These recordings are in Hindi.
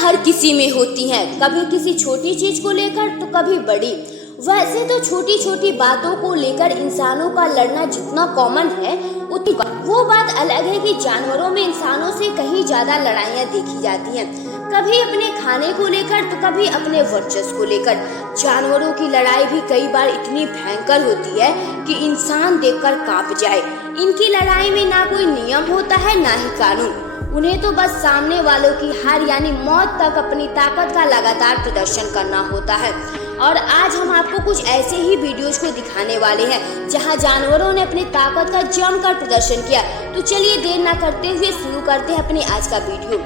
हर किसी में होती हैं, कभी किसी छोटी चीज को लेकर तो कभी बड़ी। वैसे तो छोटी छोटी बातों को लेकर इंसानों का लड़ना जितना कॉमन है उतनी वो बात अलग है कि जानवरों में इंसानों से कहीं ज्यादा लड़ाइयाँ देखी जाती हैं, कभी अपने खाने को लेकर तो कभी अपने वर्चस्व को लेकर। जानवरों की लड़ाई भी कई बार इतनी भयंकर होती है कि इंसान देखकर कांप जाए। इनकी लड़ाई में ना कोई नियम होता है ना ही कानून, उन्हें तो बस सामने वालों की हार यानी मौत तक अपनी ताकत का लगातार प्रदर्शन करना होता है। और आज हम आपको कुछ ऐसे ही वीडियोज को दिखाने वाले हैं जहां जानवरों ने अपनी ताकत का जमकर प्रदर्शन किया। तो चलिए देर ना करते हुए शुरू करते हैं अपने आज का वीडियो।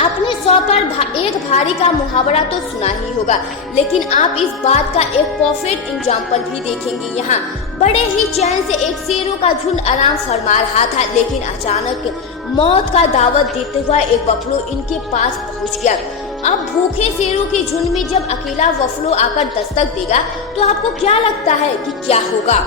आपने 100 पर एक भारी का मुहावरा तो सुना ही होगा, लेकिन आप इस बात का एक परफेक्ट एग्जाम्पल भी देखेंगे। यहाँ बड़े ही चैन से एक शेरों का झुंड आराम फरमा रहा था, लेकिन अचानक मौत का दावत देते हुआ एक बफलो इनके पास पहुंच गया। अब भूखे शेरों के झुंड में जब अकेला बफलो आकर दस्तक देगा तो आपको क्या लगता है कि क्या होगा?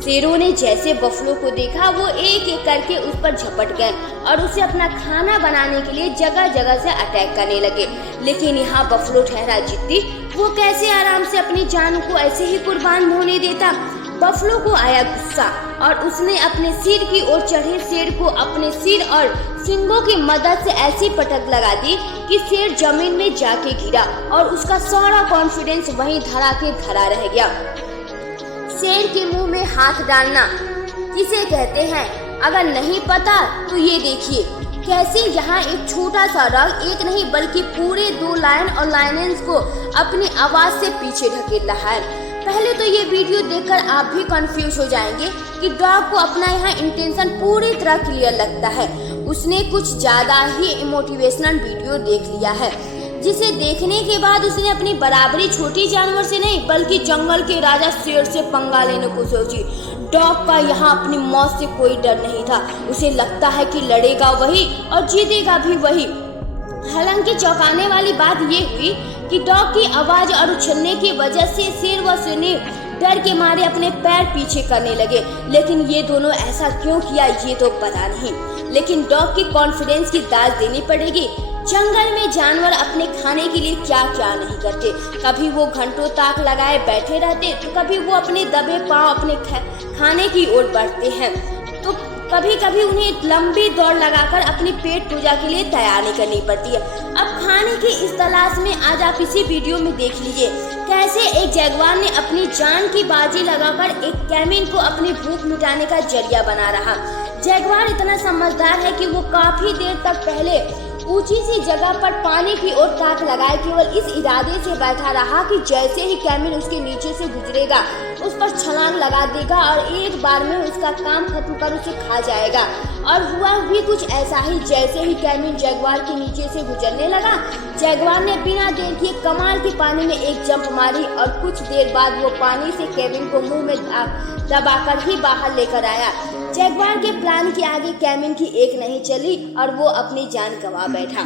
शेरों ने जैसे बफलो को देखा वो एक एक करके उस पर झपट गए और उसे अपना खाना बनाने के लिए जगह जगह से अटैक करने लगे। लेकिन यहाँ बफलो ठहरा जिद्दी, वो कैसे आराम से अपनी जान को ऐसे ही कुर्बान होने देता। बफलो को आया गुस्सा और उसने अपने सिर की ओर चढ़े शेर को अपने सिर और सींगों की मदद से ऐसी पटक लगा दी कि शेर जमीन में जाके गिरा और उसका सारा कॉन्फिडेंस वहीं धरा के धरा रह गया। शेर के मुंह में हाथ डालना किसे कहते हैं? अगर नहीं पता तो ये देखिए कैसे यहाँ एक छोटा सा रग एक नहीं बल्कि पूरे 2 लायन और लायनेंस को अपनी आवाज से पीछे ढकेल रहा है। पहले तो ये वीडियो देखकर आप भी कंफ्यूज हो जाएंगे कि डॉग को अपना यहाँ इंटेंशन पूरी तरह क्लियर लगता है। उसने कुछ ज्यादा ही मोटिवेशनल वीडियो देख लिया है, जिसे देखने के बाद उसने अपनी बराबरी छोटी जानवर से नहीं बल्कि जंगल के राजा शेर से पंगा लेने को सोची। डॉग का यहाँ अपनी मौत से कोई डर नहीं था, उसे लगता है कि लड़ेगा वही और जीतेगा भी वही। हालांकि चौंकाने वाली बात ये हुई कि डॉग की आवाज और उछलने की वजह से शेर व शेरनी डर के मारे अपने पैर पीछे करने लगे। लेकिन ये दोनों ऐसा क्यों किया ये तो पता नहीं, लेकिन डॉग की कॉन्फिडेंस की दाज देनी पड़ेगी। जंगल में जानवर अपने खाने के लिए क्या क्या नहीं करते। कभी वो घंटों ताक लगाए बैठे रहते तो कभी वो अपने दबे पांव अपने खाने की ओर बढ़ते हैं, तो कभी कभी उन्हें लंबी दौड़ लगाकर अपनी पेट पूजा के लिए तैयारी करनी पड़ती है। अब खाने की इस तलाश में आज आप इसी वीडियो में देख लीजिए कैसे एक जैगुआर ने अपनी जान की बाजी लगाकर एक कैमिन को अपनी भूख मिटाने का जरिया बना रहा। जैगुआर इतना समझदार है कि वो काफी देर तक पहले ऊंची सी जगह पर पानी की ओर ताक लगाए केवल इस इरादे से बैठा रहा कि जैसे ही कैमिन उसके नीचे से गुजरेगा उस पर छलांग लगा देगा और एक बार में उसका काम खत्म कर उसे खा जाएगा। और हुआ भी कुछ ऐसा ही। जैसे ही कैमिन जैगुआर के नीचे से गुजरने लगा, जैगुआर ने बिना देर किए कमाल के पानी में एक जंप मारी और कुछ देर बाद वो पानी से कैमिन को मुंह में दबाकर ही बाहर लेकर आया। जैगुआर के प्लान के आगे कैमिन की एक नहीं चली और वो अपनी जान गंवा बैठा।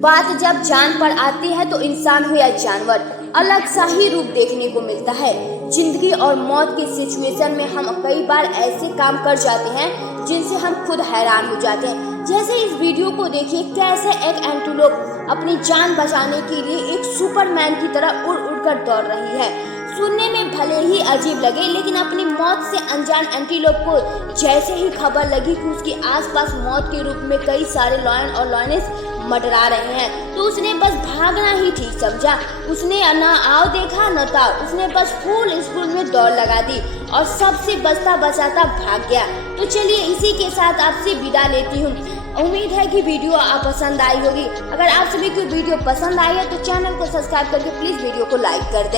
बात जब जान पर आती है तो इंसान हो या जानवर अलग सा ही रूप देखने को मिलता है। जिंदगी और मौत की सिचुएशन में हम कई बार ऐसे काम कर जाते हैं जिनसे हम खुद हैरान हो जाते हैं। जैसे इस वीडियो को देखिए कैसे एक एंटीलोप अपनी जान बचाने के लिए एक सुपरमैन की तरह उड़ उड़कर दौड़ रही है। सुनने में भले ही अजीब लगे, लेकिन अपनी मौत से अनजान एंटीलोप को जैसे ही खबर लगी कि उसके आसपास मौत के रूप में कई सारे लायन और लायनेस मंडरा रहे हैं तो उसने बस भागना ही ठीक समझा। उसने न आओ देखा न ताओ, उसने बस फुल स्पीड में दौड़ लगा दी और सबसे बचता बचाता भाग गया। तो चलिए इसी के साथ आपसे विदा लेती हूँ। उम्मीद है कि वीडियो आप पसंद आई होगी। अगर आप सभी को वीडियो पसंद आई है तो चैनल को सब्सक्राइब करके प्लीज वीडियो को लाइक कर दें।